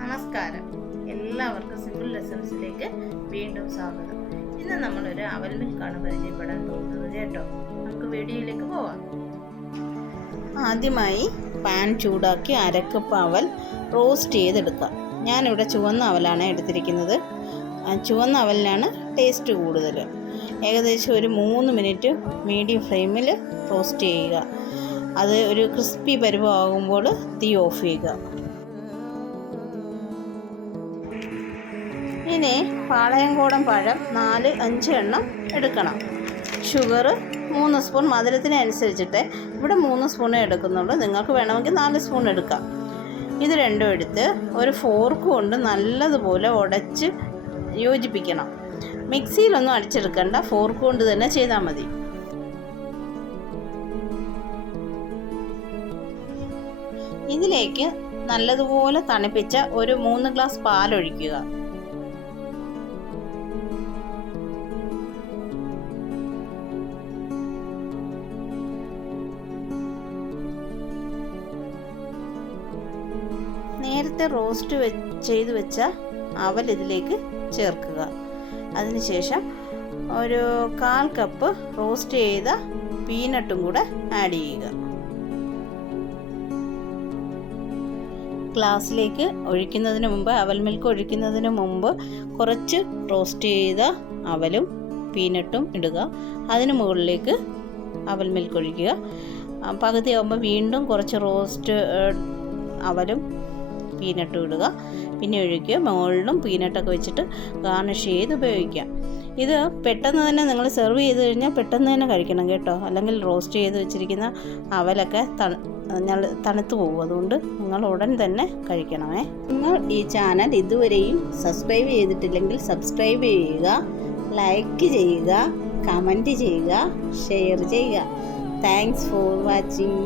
നമസ്കാരം, എല്ലാവർക്കും സിമ്പിൾ ലെസൺസിലേക്ക് വീണ്ടും സ്വാഗതം. ഇന്ന് നമ്മളൊരു അവൽ മിൽക്കാണ് പരിചയപ്പെടാൻ പോകുന്നത് കേട്ടോ. നമുക്ക് വീഡിയോയിലേക്ക് പോവാം. ആദ്യമായി പാൻ ചൂടാക്കി അരക്കപ്പ് അവൽ റോസ്റ്റ് ചെയ്തെടുക്കാം. ഞാനിവിടെ ചുവന്ന അവലാണ് എടുത്തിരിക്കുന്നത്. ചുവന്ന അവലിനാണ് ടേസ്റ്റ് കൂടുതൽ. ഏകദേശം ഒരു 3 മിനിറ്റ് മീഡിയം ഫ്ലെയിമിൽ റോസ്റ്റ് ചെയ്യുക. അത് ഒരു ക്രിസ്പി പരുവമാകുമ്പോൾ തീ ഓഫ് ചെയ്യുക. ഇനി പാളയംകോടൻ പഴം 4-5 എണ്ണം എടുക്കണം. ഷുഗർ 3 സ്പൂൺ, മധുരത്തിനനുസരിച്ചിട്ട് ഇവിടെ 3 സ്പൂണേ എടുക്കുന്നുള്ളൂ. നിങ്ങൾക്ക് വേണമെങ്കിൽ 4 സ്പൂൺ എടുക്കാം. ഇത് രണ്ടും എടുത്ത് ഒരു ഫോർക്ക് കൊണ്ട് നല്ലതുപോലെ ഉടച്ച് യോജിപ്പിക്കണം. മിക്സിയിലൊന്നും അടിച്ചെടുക്കണ്ട, ഫോർക്ക് കൊണ്ട് തന്നെ ചെയ്താൽ മതി. ഇതിലേക്ക് നല്ലതുപോലെ തണുപ്പിച്ച ഒരു 3 ഗ്ലാസ് പാലൊഴിക്കുക. നേരത്തെ റോസ്റ്റ് ചെയ്ത് വെച്ച അവൽ ഇതിലേക്ക് ചേർക്കുക. അതിനുശേഷം ഒരു 1/4 കപ്പ് റോസ്റ്റ് ചെയ്ത പീനട്ടും കൂടെ ആഡ് ചെയ്യുക. ഗ്ലാസ്സിലേക്ക് ഒഴിക്കുന്നതിന് മുമ്പ്, അവൽ മിൽക്ക് ഒഴിക്കുന്നതിന് മുമ്പ് കുറച്ച് റോസ്റ്റ് ചെയ്ത അവലും പീനട്ടും ഇടുക. അതിന് മുകളിലേക്ക് അവൽ മിൽക്ക് ഒഴിക്കുക. പകുതിയാകുമ്പോൾ വീണ്ടും കുറച്ച് റോസ്റ്റ് അവലും പീനട്ടും ഇടുക. പിന്നെ ഒഴിക്കുക. മുകളിലും പീനട്ടൊക്കെ വെച്ചിട്ട് ഗാർണിഷ് ചെയ്ത് ഉപയോഗിക്കാം. ഇത് പെട്ടെന്ന് തന്നെ നിങ്ങൾ സെർവ് ചെയ്ത് കഴിഞ്ഞാൽ പെട്ടെന്ന് തന്നെ കഴിക്കണം കേട്ടോ. അല്ലെങ്കിൽ റോസ്റ്റ് ചെയ്ത് വെച്ചിരിക്കുന്ന അവലൊക്കെ തണുത്ത് പോകും. അതുകൊണ്ട് നിങ്ങൾ ഉടൻ തന്നെ കഴിക്കണമേ. നിങ്ങൾ ഈ ചാനൽ ഇതുവരെയും സബ്സ്ക്രൈബ് ചെയ്തിട്ടില്ലെങ്കിൽ സബ്സ്ക്രൈബ് ചെയ്യുക, ലൈക്ക് ചെയ്യുക, കമൻറ്റ് ചെയ്യുക, ഷെയർ ചെയ്യുക. Thanks for watching.